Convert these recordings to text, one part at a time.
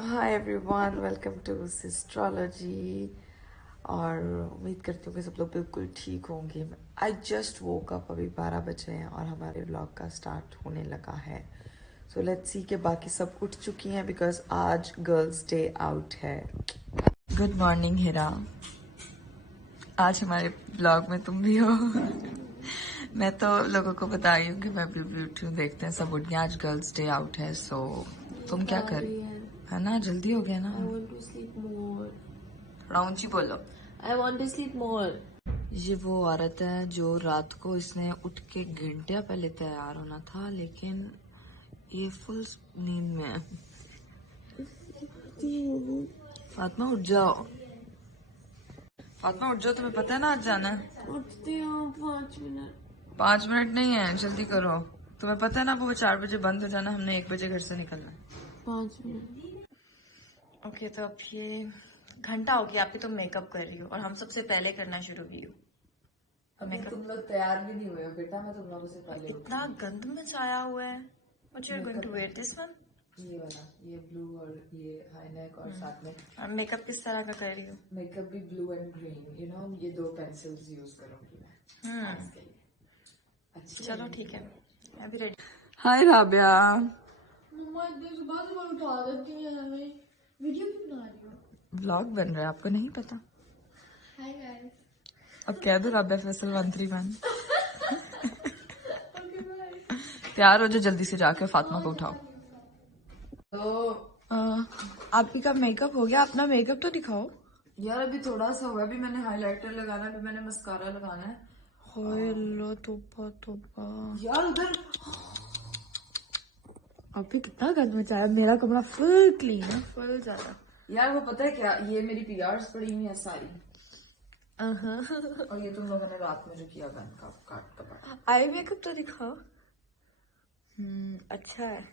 Hi everyone, welcome to Sistrology. और उम्मीद करती हूँ कि सब लोग बिल्कुल ठीक होंगे। आई जस्ट वोक अप, अभी 12 बजे हैं और हमारे व्लॉग का स्टार्ट होने लगा है। सो लेट्स सी कि बाकी सब उठ चुकी हैं बिकॉज आज गर्ल्स डे आउट है। गुड मॉर्निंग हिरा, आज हमारे ब्लॉग में तुम भी हो। मैं तो लोगों को बता रही हूँ कि मैं भी उठी हूँ, देखते हैं सब उठ गए। आज गर्ल्स डे आउट है। सो तुम क्या कर रही है ना? जल्दी हो गया ना? I want to sleep more. थोड़ा ऊंची बोलो। I want to sleep more. ये वो औरत है जो रात को इसने उठ के घंटे पहले तैयार होना था, लेकिन ये फुल नींद में है। फातिमा उठ जाओ, फातिमा उठ जाओ, तुम्हें पता है ना आज जाना है। उठती हूँ 5 मिनट। 5 मिनट नहीं है, जल्दी करो। तुम्हें पता है ना वो 4 बजे बंद हो जाना, हमने 1 बजे घर से निकलना। 5 मिनट। ओके, तो अब ये घंटा हो गया, आप तो मेकअप कर रही हो और हम सबसे पहले करना शुरू की हो। अभी तुम लोग तैयार भी नहीं हुए हो बेटा, मैं तुम लोगों से पहले इतना गंद मचाया हुआ है। What you're going to wear this one? ये वाला, ये ब्लू और ये हाई नेक और साथ में और मेकअप किस तरह का कर रही हो? मेकअप भी blue and green, you know, ये 2 पेंसिल्स यूज करूंगी मैं आज के लिए। अच्छा चलो ठीक है, मैं भी रेडी। हाय राबिया। मम्मा इतनी सुबह सुबह उठा देती है हमें। वीडियो क्यों बना रही हो? व्लॉग बन रहा है, आपको नहीं पता? Hi guys. अब कह दो राबिया फैसल 131। तैयार हो जो जल्दी से, जाके फातिमा को उठाओ। तो आपकी का मेकअप हो गया? अपना मेकअप तो दिखाओ यार। अभी थोड़ा सा हुआ, अभी मैंने हाइलाइटर लगाना है, अभी मैंने मस्कारा लगाना है। हाय अल्लाह, तौबा तौबा यार उधर अभी कितना गंद मचाया। मेरा कमरा फुल क्लीन है, फुल ज्यादा। यार वो पता है क्या, ये मेरी पीआरस पड़ी हुई है सारी। और ये तुम लोगों ने रात में जो किया गन का काट का पाट। आई मेकअप तो दिखाओ। अच्छा है,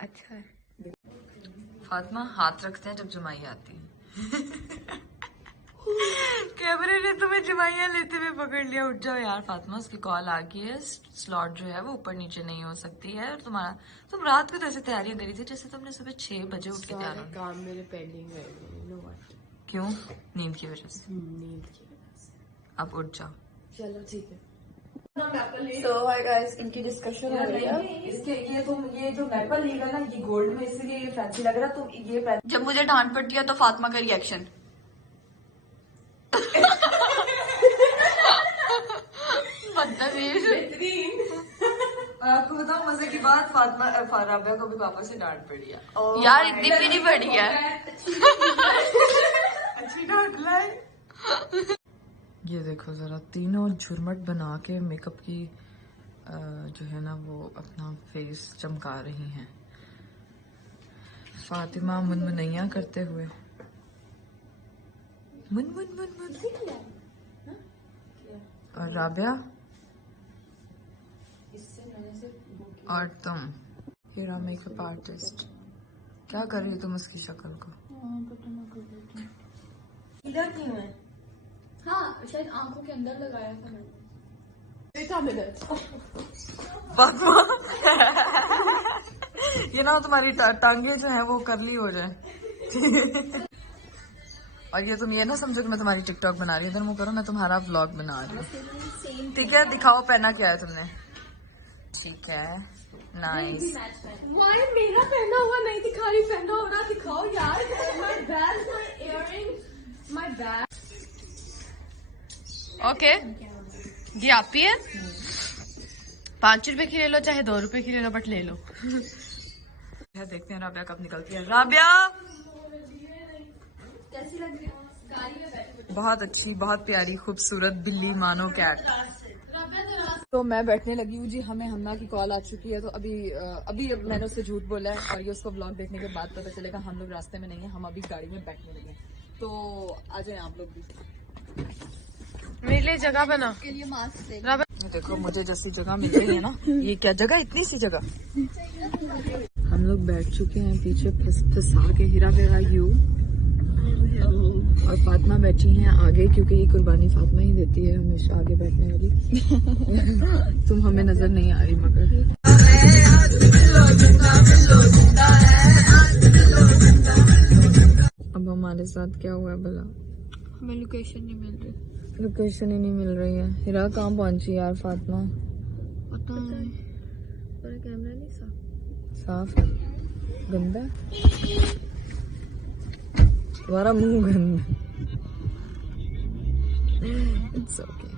अच्छा है। फातिमा हाथ रखते हैं जब जमाई आती है। कैमरे ने तुम्हें जमाइयां लेते हुए पकड़ लिया। उठ जाओ यार फातिमा, उसकी कॉल आ गई है। स्लॉट जो है वो ऊपर नीचे नहीं हो सकती है। और तुम रात को तो ऐसे तैयारियां करी थी जैसे तुमने सुबह 6 बजे उठ के तैयार होना। काम मेरे पेंडिंग रह गए। You know what? क्यों? नींद की वजह से। नींद की वजह से। अब उठ जाओ। चलो ठीक है। So hi guys, इनकी डिस्कशन हो रही है। इसके ये जो मैपल लेगा ना, ये गोल्ड में इसलिए ये फैंसी लग रहा है। तुम ये जब मुझे डांट पड़ती है तो फातिमा का रिएक्शन। आपको बताओ मजे की बात, फातिमा राबिया को भी पापा से डांट पड़ी है। यार इतनी भी नहीं पड़ी है। अच्छी डांट लाई। ये देखो जरा, तीनों झुरमट बना के मेकअप की जो है ना वो अपना फेस चमका रही हैं। फातिमा मुनमुनैया करते हुए, मुन मुन मुन मुन। और राबिया और तुम हीरा मेकअप आर्टिस्ट, क्या कर रही हो तुम उसकी शक्ल को? इधर क्यों है? हाँ शायद आंखों के अंदर लगाया था मैंने। देखा मैंने। ये ना तुम्हारी टांगे जो है वो करली हो जाए। और ये तुम ये ना समझो कि मैं तुम्हारी टिकटॉक बना रही हूँ। इधर मुँह करो, मैं तुम्हारा व्लॉग बना रही हूँ। ठीक है, दिखाओ पहना क्या है तुमने। ठीक है, नाइस। वाई मेरा पहना हुआ नहीं दिखा रही, पहना हुआ दिखाओ यार। My bag, my earrings, my bag. Okay, ये आप ही है। 5 रुपए की ले लो चाहे 2 रुपए की ले लो, बट ले लो। देखते हैं राबिया कब निकलती है। राबिया कैसी लग रही है? बहुत अच्छी, बहुत प्यारी, खूबसूरत बिल्ली मानो कैट। तो मैं बैठने लगी हूँ जी। हमें हन्ना की कॉल आ चुकी है, तो अभी मैंने उससे झूठ बोला है और ये उसको ब्लॉग देखने के बाद पता चलेगा। हम लोग रास्ते में नहीं है, हम अभी गाड़ी में बैठने लगे। तो आ जाए आप लोग भी। मेरे लिए जगह बना के लिए मास्क दे। देखो मुझे जैसी जगह मिल रही है ना। ये क्या जगह, इतनी सी जगह। हम लोग बैठ चुके हैं पीछे फंसा के। हीरा बेगा यू और फातिमा बैठी हैं आगे, क्योंकि ये कुर्बानी फातिमा ही देती है हमेशा आगे बैठने वाली। तुम हमें नजर नहीं आ रही मगर। हमारे साथ क्या हुआ है भला? हमें लोकेशन नहीं मिल रही। लोकेशन ही नहीं मिल रही है। हिरा कहाँ पहुंची यार फातिमा? पता नहीं, पर कैमरा नहीं साफ है, गंदा है? तुम्हारा मुंह गंदा। It's okay.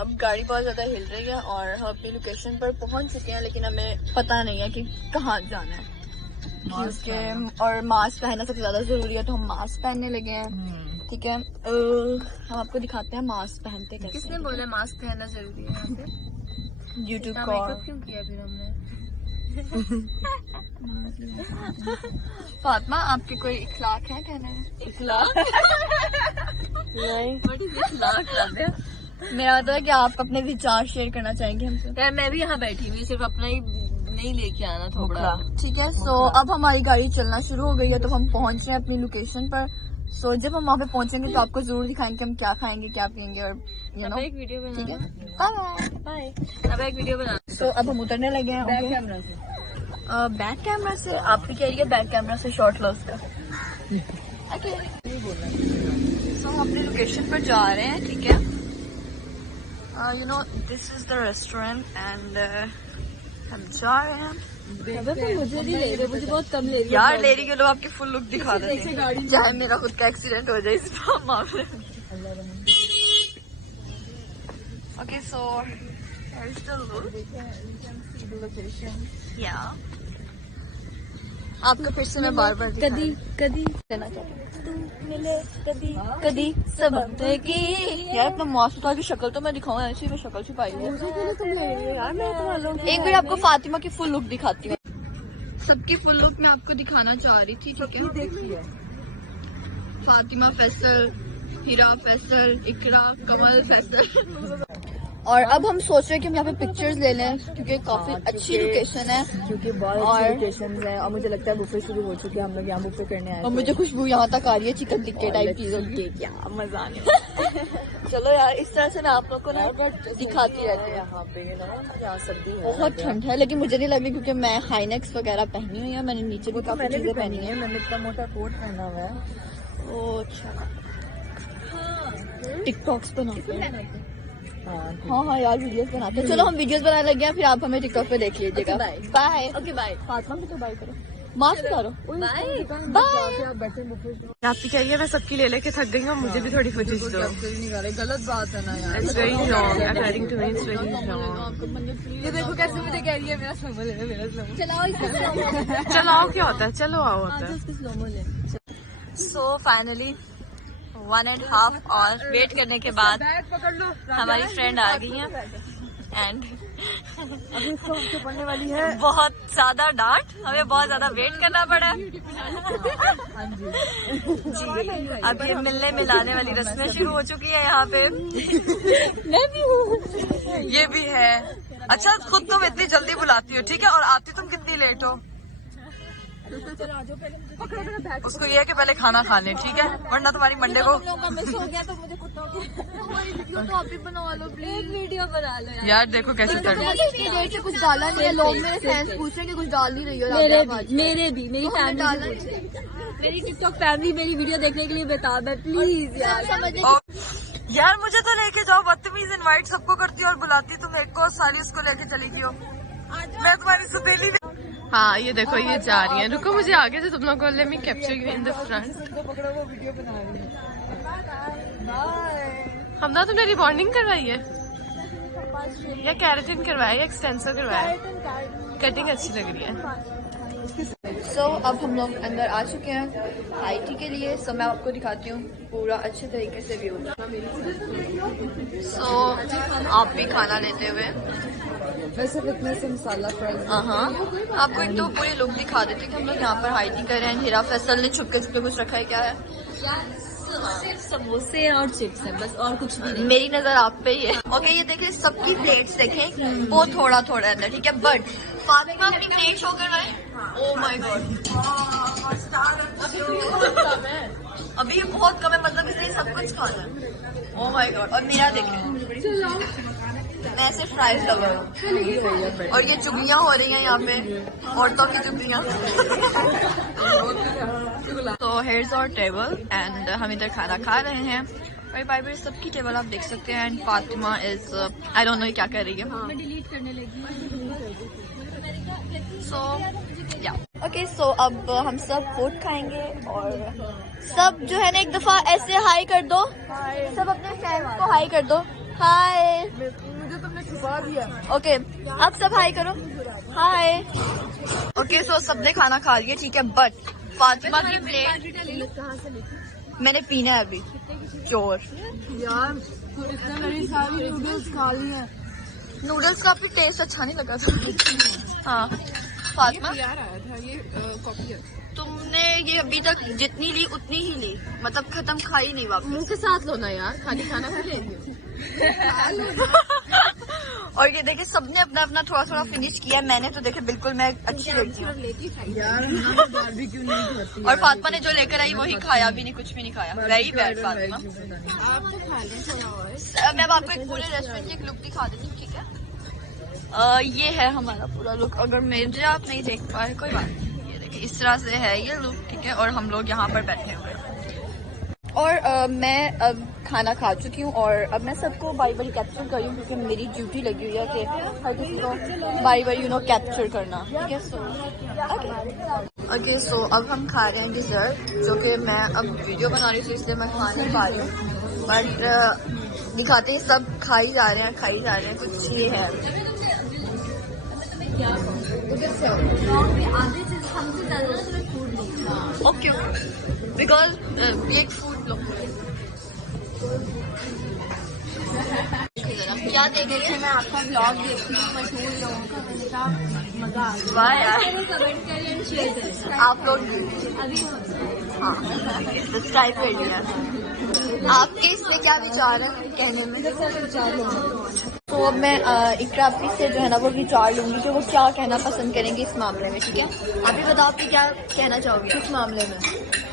अब गाड़ी बहुत ज्यादा हिल रही है और हम अपनी लोकेशन पर पहुंच चुके हैं, लेकिन हमें पता नहीं है कि कहाँ जाना है। और मास्क पहनना सबसे ज्यादा जरूरी है, तो हम मास्क पहनने लगे हैं। ठीक है, हम आपको दिखाते हैं मास्क पहनते कैसे। किसने बोला मास्क पहनना जरूरी है यहाँ पे? यूट्यूब इतना का मेकअप क्यों किया फिर हमने? फातिमा, आपके कोई इखलाक है कहना है? इखलाक? नहीं। मेरा मतलब है कि आप अपने विचार शेयर करना चाहेंगे हमसे? यार मैं भी यहाँ बैठी हुई, सिर्फ अपना ही नहीं लेके आना थोड़ा। ठीक है, सो अब हमारी गाड़ी चलना शुरू हो गई है, तो हम पहुंच रहे हैं अपनी लोकेशन पर। सो जब हम वहाँ पे पहुंचेंगे तो आपको जरूर दिखाएंगे हम क्या खाएंगे, क्या पियेंगे, और एक वीडियो बना। ठीक है, बाय। अब एक वीडियो बना। सो अब हम उतरने लगे हैं। बैक कैमरा से। बैक कैमरा से? आप भी कह रही है बैक कैमरा से शॉट लो उसका। ओके, सो हम अपनी लोकेशन पर जा रहे हैं। ठीक है, you know this is the restaurant and हम जा रहे हैं। मुझे नहीं ले रहे, मुझे बहुत कम ले रही यार ले रही के लोग आपकी फुल लुक दिखा देते हैं, चाहे मेरा खुद का एक्सीडेंट हो जाए इस मामले में। ओके, सो या आपको फिर से मैं बार बार कदी लेना चाहती हूँ। मिले कदी सब की यार, अपना मासूदा की शक्ल तो मैं दिखाऊँ, ऐसी मैं शक्ल छुपाई है। एक बार आपको फातिमा की फुल लुक दिखाती हूँ। सबकी फुल लुक मैं आपको दिखाना चाह रही थी। ठीक है, फातिमा फैसल, हिरा फैसल, इकरा, कमल फैसल। और अब हम सोच रहे हैं कि हम यहाँ पे पिक्चर्स ले लें, क्योंकि काफी अच्छी लोकेशन है, क्योंकि बहुत अच्छी लोकेशन है। और मुझे लगता है बुफे शुरू हो चुके हैं, हम लोग यहाँ बुफे करने आए। और मुझे खुशबू यहाँ तक आ रही है चिकन टिक्के टाइप चीजों की। क्या मजा आने। चलो यार, इस तरह से मैं आप लोग को ना दिखाती रहती हूँ। यहाँ पे ना यहाँ सर्दी है, बहुत ठंड है, लेकिन मुझे नहीं लग रही क्योंकि मैं हाईनेक्स वगैरह पहनी हुई है। मैंने नीचे भी काफी चीजें पहनी है। मैंने इतना मोटा कोट पहना हुआ है। ओ अच्छा, टिकटॉक्स बनाते हैं। हाँ यार, वीडियोस बनाते हैं। चलो हम वीडियोस बनाने लगे हैं, फिर आप हमें टिकटॉक पे देख लीजिएगा। बाय। Okay bye. फातिमा भी तो बाय करो, मास्क उतारो। बाय। आप कह रही है मैं सबकी ले लेके थक गई हूँ, मुझे भी थोड़ी फुटेज दो। गलत बात है ना यार। It's very wrong. According to me, it's very wrong. ये देखो कैसे मुझे कह रही है मेरा स्लोमो ले, मेरा स्लोमो। चलाओ क्या होता है? चलो आओ होता है। सो फाइनली 1.5 आवर वेट करने के बाद हमारी फ्रेंड आ गई है एंड अभी इसको हमसे पढ़ने वाली है। बहुत ज्यादा डांट, हमें बहुत ज्यादा वेट करना पड़ा। जी, अब ये मिलने मिलाने वाली रस्में शुरू हो चुकी है यहाँ पे। मैं भी हूँ, ये भी है। अच्छा, खुद तुम इतनी जल्दी बुलाती हो, ठीक है, और आती तुम कितनी लेट हो। उसको ये है कि पहले खाना खा ले, ठीक है, वरना तुम्हारी मंडे को मिस हो गया तो मुझे कुत्तों की हमारी वीडियो तो आप भी बनवा लो प्लीज। वीडियो बना लो यार। देखो कैसे देर से कुछ डाला नहीं है, लोग मेरे फैंस पूछ रहे हैं कि कुछ डाल नहीं रही हो। मेरे भी मेरी फैमिली, मेरी टिकटॉक फैमिली मेरी वीडियो देखने के लिए बता दे प्लीज यार। यार मुझे तो लेके जाओ, बदतमीज इनवाइट सबको करती हो और बुलाती तुम एक को, सारी उसको लेके चली गई हो। मैं तुम्हारी सतेली। हाँ ये देखो ये जा रही है। रुको मुझे आगे से तुम लोग को let me capture you in the front. हमना तुमने रिबॉन्डिंग करवाई है या कैरेटिन करवाया या एक्सटेंसर करवाया? कटिंग अच्छी लग रही है। सो अब हम लोग अंदर आ चुके हैं आईटी के लिए। सो मैं आपको दिखाती हूँ पूरा अच्छे तरीके से व्यू। सो आप भी खाना लेते हुए वैसे फिटनेस मसाला फ्राइज। आपको एक तो पूरी लुक दिखा देती हूँ कि हम लोग यहाँ पर हाइटी कर रहे हैं। हिरा फैसल ने छुप के कुछ रखा है, क्या है? सिर्फ समोसे और चिप्स है बस, और कुछ भी नहीं। मेरी नजर आप पे ही है। ओके, ये देखें सबकी प्लेट्स देखें, वो थोड़ा थोड़ा अंदर, ठीक है, बट फातिमा अपनी प्लेट शो करवाए। ओह माय गॉड, अभी ये बहुत कम है, मतलब इसलिए सब कुछ खाना है। ओह माय गॉड, और मेरा देखें, मैं ऐसे फ्राइज लगा हूँ और ये चुगलियाँ हो रही हैं यहाँ पे, औरतों की चुगलियाँ। तो हेयर्स और टेबल एंड हम इधर खाना खा रहे हैं और बाय बाय सबकी टेबल आप देख सकते हैं and Fatima is I don't know क्या कर रही है। मैं डिलीट करने लगी। सो या ओके, सो अब हम सब फूड खाएंगे और सब जो है ना एक दफा ऐसे हाई कर दो, सब अपने फैन को हाई कर दो। हाय, मुझे तुमने छुपा दिया। ओके आप सब हाई करो, हाय। ओके सो सबने खाना खा लिया, ठीक है, बट फातिमा की प्लेट मैंने पीना है अभी श्योर। यार इतने मेरी सारी नूडल्स खा ली हैं। नूडल्स का भी टेस्ट अच्छा नहीं लगा था। हाँ फातिमा, यार आया था ये कॉपी है। तुमने ये अभी तक जितनी ली उतनी ही ली, मतलब खत्म खाई नहीं वापस। मुंह के साथ लो ना यार, खाली खाना खा लेंगे। और ये देखे सबने अपना अपना थोड़ा थोड़ा फिनिश किया, मैंने तो देखे बिल्कुल मैं अच्छी लगी हूँ। यार भी क्यों नहीं खाती? और फातिमा ने जो लेकर आई वही खाया भी नहीं, कुछ भी नहीं खाया। Very bad Fatima. आप तो खा लें थोड़ा और। मैं आपको एक पूरे रेस्टोरेंट की एक लुक दिखा देती हूँ, ठीक है। ये है हमारा पूरा लुक, अगर मुझे आप नहीं देख पाए कोई बात नहीं। ये देखिए इस तरह से है ये लुक, ठीक है। और हम लोग यहाँ पर बैठे हुए हैं और मैं अब खाना खा चुकी हूँ और अब मैं सबको बारी बारी कैप्चर कर रही हूँ क्योंकि मेरी ड्यूटी लगी हुई है कि हर किसी को बारी बारी कैप्चर करना, ठीक है। ओके सो अब हम खा रहे हैं डिजर्ट, जो कि मैं अब वीडियो बना रही थी इसलिए मैं खा नहीं पा रही हूँ, बट दिखाते ही सब खाई जा रहे हैं कुछ ये है। ओके बिकॉज एक फूड लो क्या देख रही है? मैं आपका ब्लॉग देखती हूँ, मशहूर लोगों का, मैंने कहा मजा आ गया। वाह यार, कमेंट करिए एंड शेयर करिए। आप लोग अभी हाँ सब्सक्राइब कर लिया। आपके इसमें क्या विचार है कहने में? तो अब मैं इकरा आपी से जो है ना वो विचार लूंगी कि वो क्या कहना पसंद करेंगे इस मामले में, ठीक है। आप ही बताओ कि क्या कहना चाहोगे इस मामले में,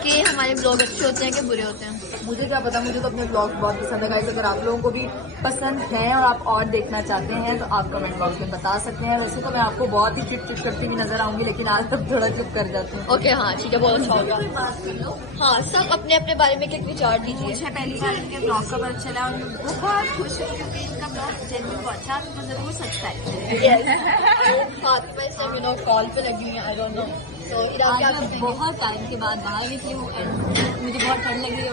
कि हमारे ब्लॉग अच्छे होते हैं कि बुरे होते हैं? मुझे क्या पता, मुझे तो अपने ब्लॉग बहुत पसंद है गाइस। अगर आप लोगों को भी पसंद है और आप और देखना चाहते हैं तो आप कमेंट बॉक्स में बता सकते हैं। वैसे तो मैं आपको बहुत ही चिप चिप करती हुई नजर आऊंगी, लेकिन आज तक थोड़ा चुप कर जाती हूँ। ओके हाँ ठीक है, बहुत अच्छा होगा। हाँ सब अपने अपने बारे में एक विचार दीजिए। मुझे पहली बार इनके ब्लॉग का पता चला और मैं बहुत खुश हूँ क्योंकि इनका ब्लॉग जेन्युइन बहुत अच्छा है, तो जरूर सब्सक्राइब फातिमा कॉल पे लगी हुई है, आई डोंट नो। तो आज मैं बहुत टाइम के बाद बाहर निकली हूँ एंड मुझे बहुत ठंड लग रही है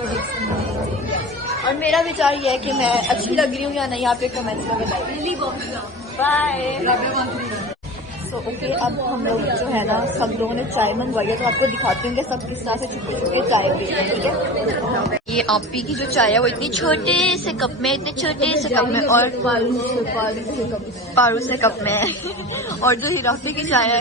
और मेरा विचार ये है कि मैं अच्छी लग रही हूँ या नहीं, आप एक कमेंट में बताइए। बाय। सो ओके, अब हम लोग जो है ना सब लोगों ने चाय मंगवाई है, तो आपको दिखाते हैं कि सब किस तरह से छुपे छुपे चाय पी रहे हैं, ठीक है। ये आपी की जो चाय है वो इतनी छोटे से कप में, इतने छोटे से कप में, और पारू से कप में है। और जो हिराफी की चाय है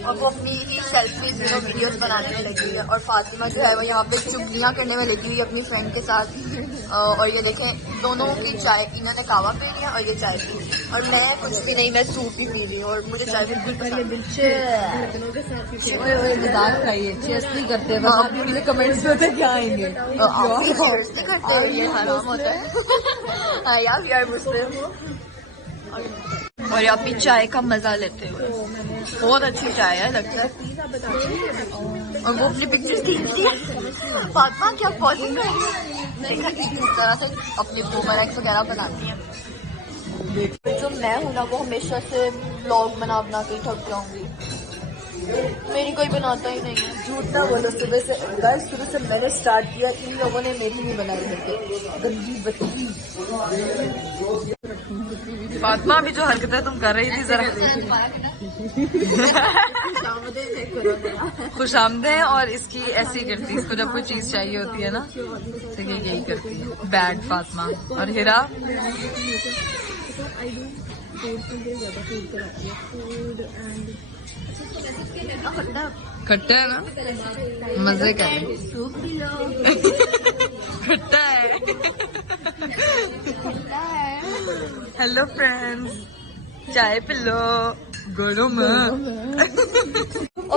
और वो अपनी ही सेल्फी वीडियोस बनाने में लगी हुई है, और फातिमा जो है वो यहाँ पे चुगलियाँ करने में लगी हुई है अपनी फ्रेंड के साथ। और ये देखें दोनों की चाय, इन्होंने कावा पी लिया और ये चाय पी, और मैं कुछ भी नहीं, मैं सूप ही पी रही हूँ और मुझे चाय बिल्कुल मजाक खाइए, चेयर्स नहीं करते, बस आप मुझे कमेंट्स में होते क्या आएंगे करते हुए ये हराम होता है। हाँ यार वी आर मुस्लिम। और यहाँ पे चाय का मजा लेते हुए, बहुत अच्छी चाय है लगता है। और वो अपनी पिक्चर्स खींचती है। फातिमा क्या पॉजिंग कर रही है, देखा इस तरह से अपने बूमरैंग वगैरह बनाती है। जो मैं हूँ ना वो हमेशा से ब्लॉग बना के थक जाऊंगी, मेरी कोई बनाता ही नहीं है। झूठ ना बोलो, सुबह से गाइस, शुरू से मैंने स्टार्ट किया, इन लोगों ने मेरी नहीं बनाई करके गंदी बच्ची। फातिमा अभी जो हरकतें तुम कर रही थी जरा खुशामदें, और इसकी ऐसी करती है, इसको जब कोई चीज चाहिए होती है ना तो ये यही करती है। बैड फातिमा। और हिरा खट्टा है ना, मजे का खट्टा है। हेलो फ्रेंड्स, चाय पिलो गरम है।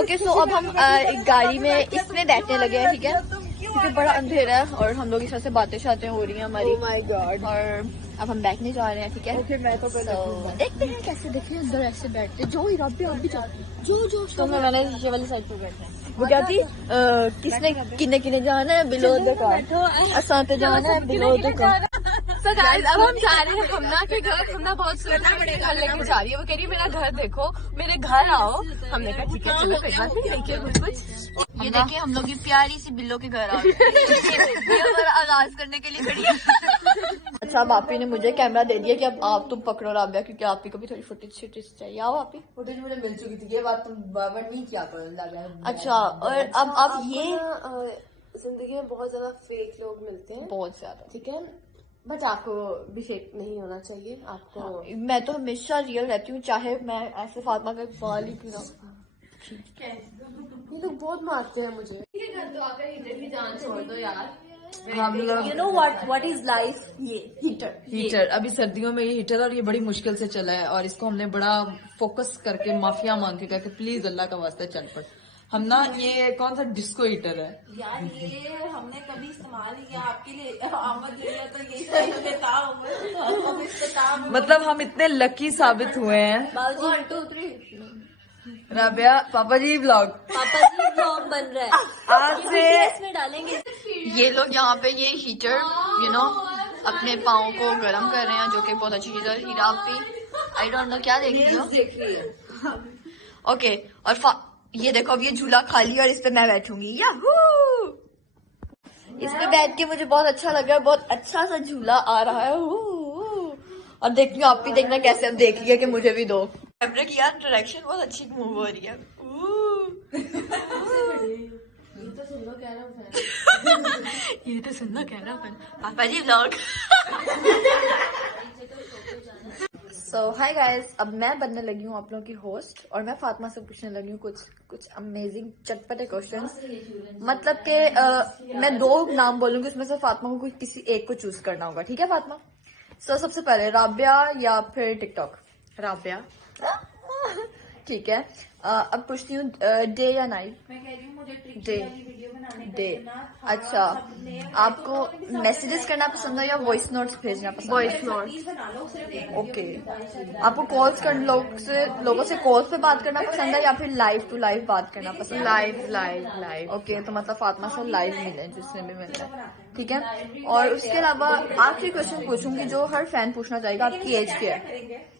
ओके सो अब हम एक गाड़ी में इसमें बैठने लगे हैं, ठीक है, क्योंकि बड़ा अंधेरा है और हम लोग इस तरह से बातें शातें हो रही हैं हमारी। Oh my God. और अब हम बैठने जा रहे हैं, ठीक है? ओके, मैं तो देखते हैं कैसे दिखे अंदर ऐसे बैठते। जो ही रब भी जो तो मैंने ये वाली साइड पे बैठे हैं। वो क्या थी, किसने किन्ने जाना है बिलो द कार, असाते जाना है below the car. So guys, अब हम जा रहे हैं हमना के घर। हमना बहुत सुंदर घर लेके जा रही है। वो कह रही है मेरा घर देखो, मेरे घर आओ। हमने कहा ठीक है चलो, कोई बात नहीं, देखिए कुछ। ये देखिए हम लोग की प्यारी सी बिल्लो के घर आ गए आगाज करने के लिए खड़ी है। अच्छा, अब आपी ने मुझे कैमरा दे दिया कि अब आप तुम पकड़ो राबिया, क्योंकि आपी को भी थोड़ी फुटेज चाहिए। आओ आपी। फुटेज मुझे मिल चुकी थी, ये बात तुम बार नहीं किया करो। अच्छा, और अब ये जिंदगी में बहुत ज्यादा फेक लोग मिलते हैं, बहुत ज्यादा, ठीक है, बट आपको भी फेक नहीं होना चाहिए। आपको मैं तो हमेशा रियल रहती हूँ, चाहे मैं ऐसे फातिमा का बाल ही क्यों ना। ये लोग बहुत मारते हैं मुझे। घर तो आकर हीटर की जान छोड़ दो यार। हम लोग You know what is life? ये हीटर अभी सर्दियों में ये हीटर, और ये बड़ी मुश्किल से चला है, और इसको हमने बड़ा फोकस करके माफिया मांग के कहा कि प्लीज अल्लाह का वास्ता चल पड़। हम ना, ये कौन सा डिस्को हीटर है यार, ये हमने कभी इस्तेमाल नहीं किया, आपके लिए आमद हुई तो यही बताओ। मतलब हम इतने लकी साबित हुए हैं। 1 2 3 राबिया, पापा जी व्लॉग बन रहा है आज से। इसमें डालेंगे। ये लोग यहाँ पे ये हीटर अपने पाँव को गर्म कर रहे हैं, जो कि बहुत अच्छी चीज है। हीरा भी आई डोंट नो क्या देख रही है। ओके, और ये देखो, अब ये झूला खाली और इस पे मैं बैठूंगी। याहू! इस पे बैठ के मुझे बहुत अच्छा लग रहा है, बहुत अच्छा सा झूला आ रहा है। और देखती हूँ आप भी देखना कैसे, अब देख लिया कि मुझे भी दो। कैमरे की यार डायरेक्शन बहुत अच्छी मूव हो रही है। ये तो सुन लो कैमरा पर पापा जी व्लॉग। सो हाय गाइस, अब मैं बनने लगी हूँ आप लोगों की होस्ट, और मैं फातिमा से पूछने लगी हूँ कुछ अमेजिंग चटपटे क्वेश्चंस। मतलब कि मैं 2 नाम बोलूंगी, उसमें से फातिमा को किसी एक को चूज करना होगा, ठीक है फातिमा? सो सबसे पहले राबिया या फिर टिकटॉक? राबिया। ठीक है, अब पूछती हूँ डे या नाइट? मैं कह रही हूँ मुझे डे। अच्छा, आपको मैसेजेस करना पसंद है या वॉइस नोट्स भेजना पसंद है? Voice note. ओके, आपको कॉल्स कर लोगों से कॉल्स पे बात करना पसंद है या फिर लाइव टू लाइव बात करना पसंद है? लाइव। ओके, तो मतलब फातिमा से लाइव मिले जिसने भी मिलना है, ठीक है। और उसके अलावा आखिरी क्वेश्चन पूछूंगी जो हर फैन पूछना चाहेगा, आपकी एज क्या है?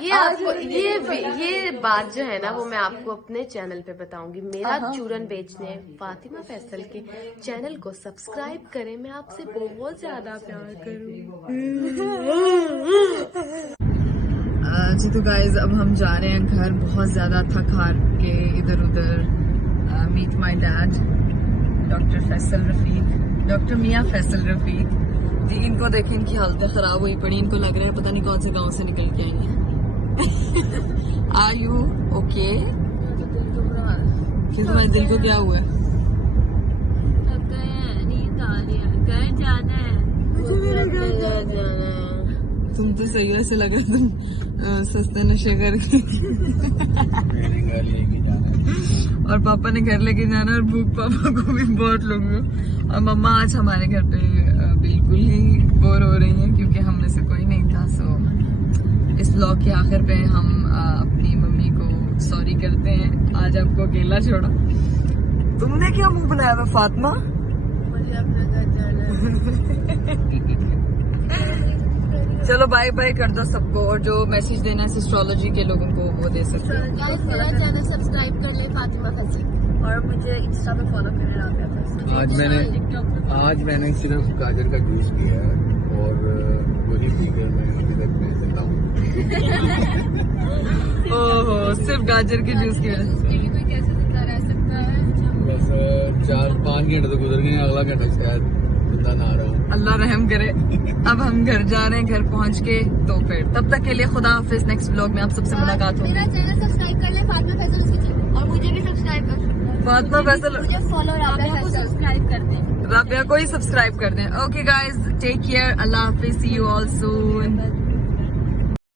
ये आपको ये बात जो है ना, वो मैं आपको अपने चैनल पे बताऊंगी। मेरा चूरन बेचने फातिमा फैसल के चैनल को सब्सक्राइब करें, मैं आपसे बहुत ज्यादा प्यार करूंगी। जी तो गाइज, अब हम जा रहे हैं घर, बहुत ज्यादा थक हार के इधर उधर। Meet my dad, doctor Faisal Rafiq, doctor Mian Faisal Rafiq ji. इनको देखें, इनकी हालतें खराब हुई पड़ी, इनको लग रहा है पता नहीं कौन से गांव से निकल के आई हैं। Are you okay? फिर तुम्हारे दिल को क्या हुआ है? नींद आ रही है, घर जाना है। तुम तो सही ऐसे लगा तुम सस्ते नशे करके और पापा ने घर लेके जाना, और भूख पापा को भी बहुत लगी। और मम्मा आज हमारे घर पे बिल्कुल ही बोर हो रही हैं, क्योंकि हम में से कोई नहीं था। सो इस व्लॉग के आखिर पे हम अपनी मम्मी को सॉरी करते हैं, आज आपको अकेला छोड़ा। तुमने क्या मुंह बनाया था फातिमा? मुझे अपना घर जाना है। चलो बाय बाय कर दो सबको, और जो मैसेज देना है एस्ट्रोलॉजी के लोगों को वो दे सकते हैं। गाइस, मेरा चैनल सब्सक्राइब कर ले, फातिमा फैसल, और मुझे इंस्टा पे फॉलो करने राबिया फैसल। आज मैंने सिर्फ गाजर का जूस पिया है, और वही पीकर मैं अभी तक मैं जिंदा हूँ। ओहो, सिर्फ गाजर के जूस की वजह से कोई कैसे जिंदा रह सकता है? बस 4-5 घंटे तो गुजर गए, अगला घंटा शायद जिंदा ना रहा। अल्लाह रहम करे। अब हम घर जा रहे हैं, घर पहुंच के तो फिर तब तक के लिए खुदा हाफिज। नेक्स्ट व्लॉग में आप सबसे मुलाकात होगी। मेरा चैनल सब्सक्राइब कर ले, फातिमा फैसल उसके चैनल, और मुझे भी सब्सक्राइब कर, फातिमा फैसल, मुझे फॉलो राबिया फैसल सब्सक्राइब कर दें। राबिया को ही सब्सक्राइब कर दें। ओके गाइज, टेक केयर, अल्लाह हाफिज, सी यू ऑल सून।